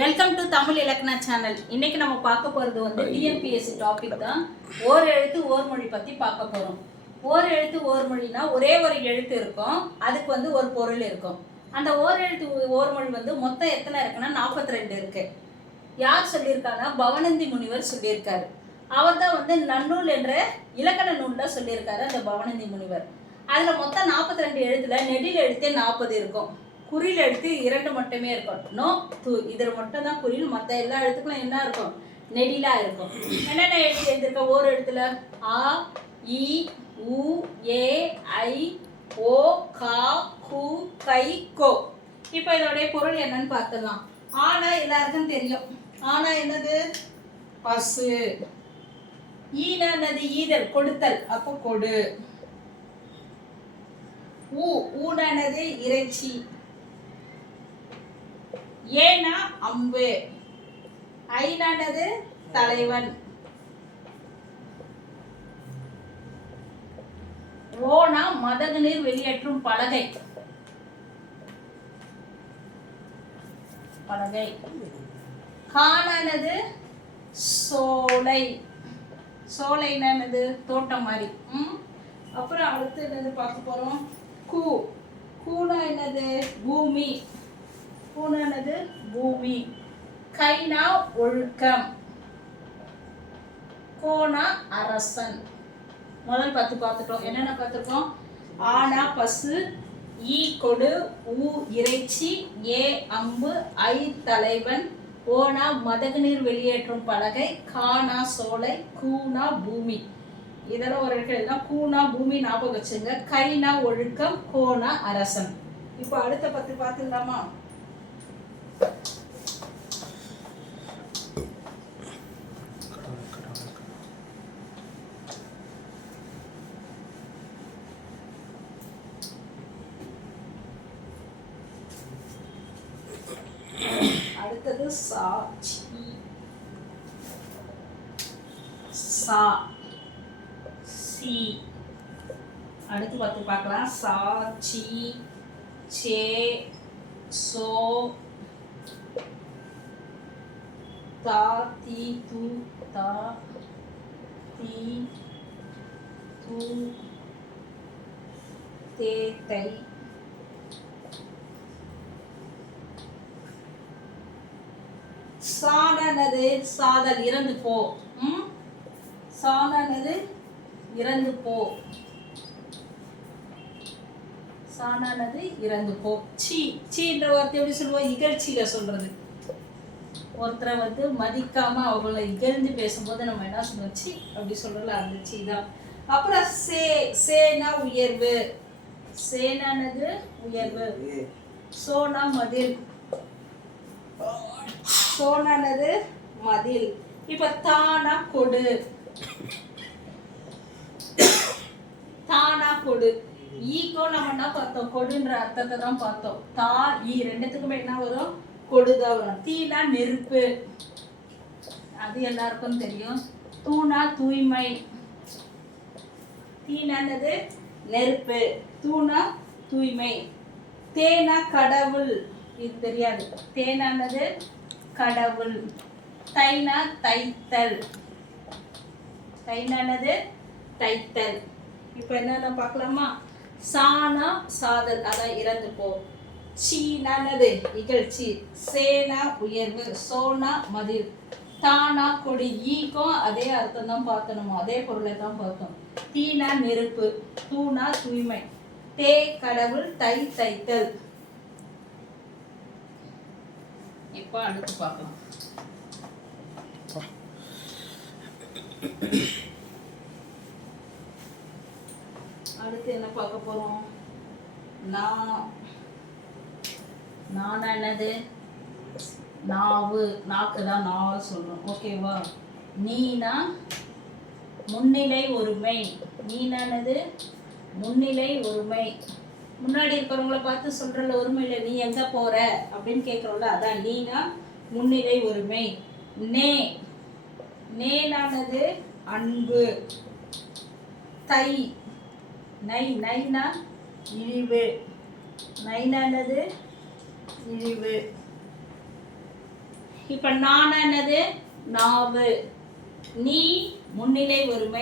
Welcome to Tamil இலக்கண channel இன்னைக்கு நம்ம பார்க்க போறது வந்து டிஎன்பிஎஸ்சி டாபிக் தான். ஓர் எழுத்து ஓர் மொழி பத்தி பார்க்க போறோம். ஓர் எழுத்து ஓர் மொழினா ஒரே ஒரு எழுத்து இருக்கும். அதுக்கு வந்து ஒரு பொருள் இருக்கும். அந்த ஓர் எழுத்து ஓர் மொழி வந்து மொத்தம் எத்தனை இருக்குன்னா நாற்பத்தி ரெண்டு இருக்கு. யார் சொல்லியிருக்காங்கன்னா பவனந்தி முனிவர் சொல்லியிருக்காரு. அவர் தான் வந்து நன்னூல் என்ற இலக்கண நூல்ல சொல்லியிருக்காரு அந்த பவனந்தி முனிவர். அதுல மொத்தம் நாற்பத்தி ரெண்டு எழுத்துல நெடில் எழுத்தே நாற்பது இருக்கும். குறில் எழுத்து இரண்டு மட்டுமே இருக்கும் நோ து இதில் மட்டும் தான் குறில் மற்ற எல்லா எழுத்துக்களும் என்ன இருக்கும்? நெடிலா இருக்கும். என்னென்ன எழுத்து எழுந்திருக்க ஒரு எழுத்துல ஆ இ உ ஏ ஐ ஓ கா கு கை கோ. இப்போ இதோடைய பொருள் என்னன்னு பார்த்துடலாம். ஆனா எல்லாருக்கும் தெரியும். ஆனா என்னது? பசு. ஈனா என்னது? ஈதல் கொடுத்தல். அப்போ கொடு. ஊ ஊனானது இறைச்சி. ஏனா அம்பு. ஐநானது தலைவன். ரோனா மதகு நீர் வெளியேற்றும் பலகை. பலகை. காணானது சோலை. சோலைனானது தோட்டம் மாதிரி. ம்? அப்புறம் அடுத்து என்னது பார்க்க போறோம்? கூ. கூனா என்னது? பூமி. கூனானது பூமி. கைனா ஒழுக்கம். கோனா அரசன். முதல் பத்து பார்த்துட்டோம். என்னென்ன பார்த்துருக்கோம்? ஆனா பசு ஈ கொடு ஊ இறைச்சி ஏ அம்பு ஐ தலைவன். ஓனா மதகு நீர் வெளியேற்றும் பலகை கானா சோலை கூனா பூமி. இதெல்லாம் ஒரு இடத்துல கூனா பூமி ஞாபகம் வச்சுங்க. கைனா ஒழுக்கம் கோனா அரசன். இப்போ அடுத்த பத்து பார்த்துக்கலாமா? அடுத்தது சாட்சி சா. சி. அடுத்து பார்த்து பார்க்கலாம். சாட்சி சே சோ தா தி து தா தி து தே தை. சாணனது சாதல் இறந்து போ. ம்? சாணனது இறந்து போ. சாணானது இறந்து போ. சீ சீன்ற வார்த்தை எப்படி சொல்லுவோம்? இகழ்ச்சியில சொல்றது. ஒருத்தரை வந்து மதிக்காம அவங்கள இகழ்ந்து பேசும்போது நம்ம என்ன சொன்னோச்சு அப்படி சொல்றதுல இருந்துச்சு இதான் அப்புறம் சே சேனா உயர்வு. சேனானது உயர்வு. சோனா மதில். சோனானது மதில். இப்ப தானா கொடு. தானா கொடு. ஈகோ நம்ம என்ன பார்த்தோம்? கொடுன்ற அர்த்தத்தை தான் பார்த்தோம். தா ஈ ரெண்டுத்துக்குமே என்ன வரும்? கொடுதா வரும் தீனா நெருப்பு. அது எல்லாருக்கும் தெரியும். தூணா தூய்மை. தீனானது நெருப்பு. தூணா தூய்மை. தேனா கடவுள். இது தெரியாது. தேனானது கடவுள். தைனா தைத்தல். தைனானது தைத்தல். இப்போ என்னென்ன பார்க்கலாமா? சானா சாதல். அதான் இறந்து போ சீனானது இகழ்ச்சி சேனா உயர்வு. சோனா மதில் தானா கொடி. ஈக்கும் அதே அர்த்தம் தான் பார்த்தணும் அதே பொருளை தான் பார்த்தோம். தீனா நெருப்பு. தூணா தூய்மை. தே கடவுள் தை தைத்தல். இப்போ அடுத்து பார்க்கலாம். அடுத்து என்ன பார்க்க போறோம்? நான் நான் என்னது? நாவு நாக்கு தான் நாவை சொல்கிறோம் ஓகேவா? நீனா முன்னிலை ஒருமை. நீனானது முன்னிலை ஒருமை. முன்னாடி இருக்கிறவங்கள பார்த்து சொல்றல இல்லை. நீ எங்க போற? அப்படின்னு கேட்கறோம்ல அதான் நீனா முன்னிலை ஒருமை. நே நேனானது அன்பு. தை நை நைனா இழிவு நைனானது இழிவு இப்ப நான் என்னது? நாவு. நீ முன்னிலை ஒருமை.